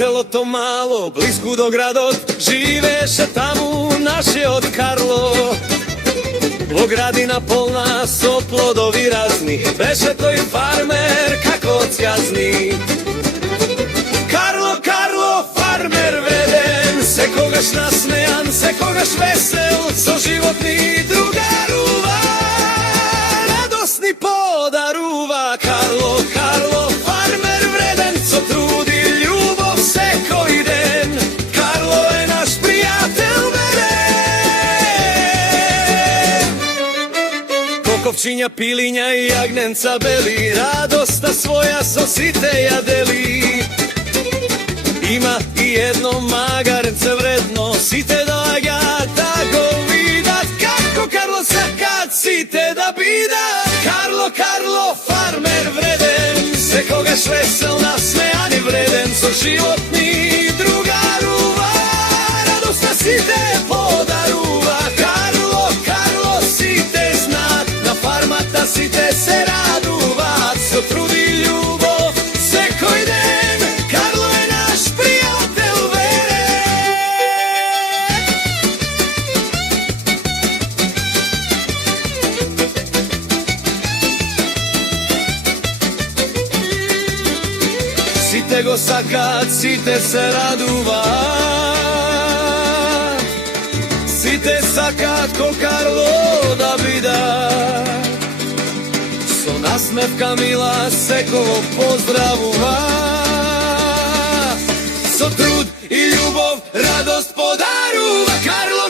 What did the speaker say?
селото мало, близко до градот, живееше таму нашиот Карло. Во градина полна со плодови разни, беше тој фармер како цјазни. Карло, Карло, фармер вреден, секогаш насмејан, секогаш весел, со животни другарува, радосни подарува. Карло, Карло, фармер вреден, со труд и љубов секој ден. Карло е наш пријател верен. Коковчиња, пилиња и јагненца бели, радоста своја со сите ја дели. Има и едно магаренце вредно, сите доаѓаат да го видат, како Карло сакаат сите да бидат. Карло, Карло, фармер вреден, секогаш весел, насмејан и вреден, со животни другарува, радост на сите подарува. Карло, Карло, сите знаат, на фармата сите се радуваат, со труд и љубов секој ден. Карло е наш пријател верен. Сите го сакаат, сите се радуваат, сите сакаат ко Карло да бидат. Со насмевка мила секого поздравува, со труд и љубов радост подарува. Карло,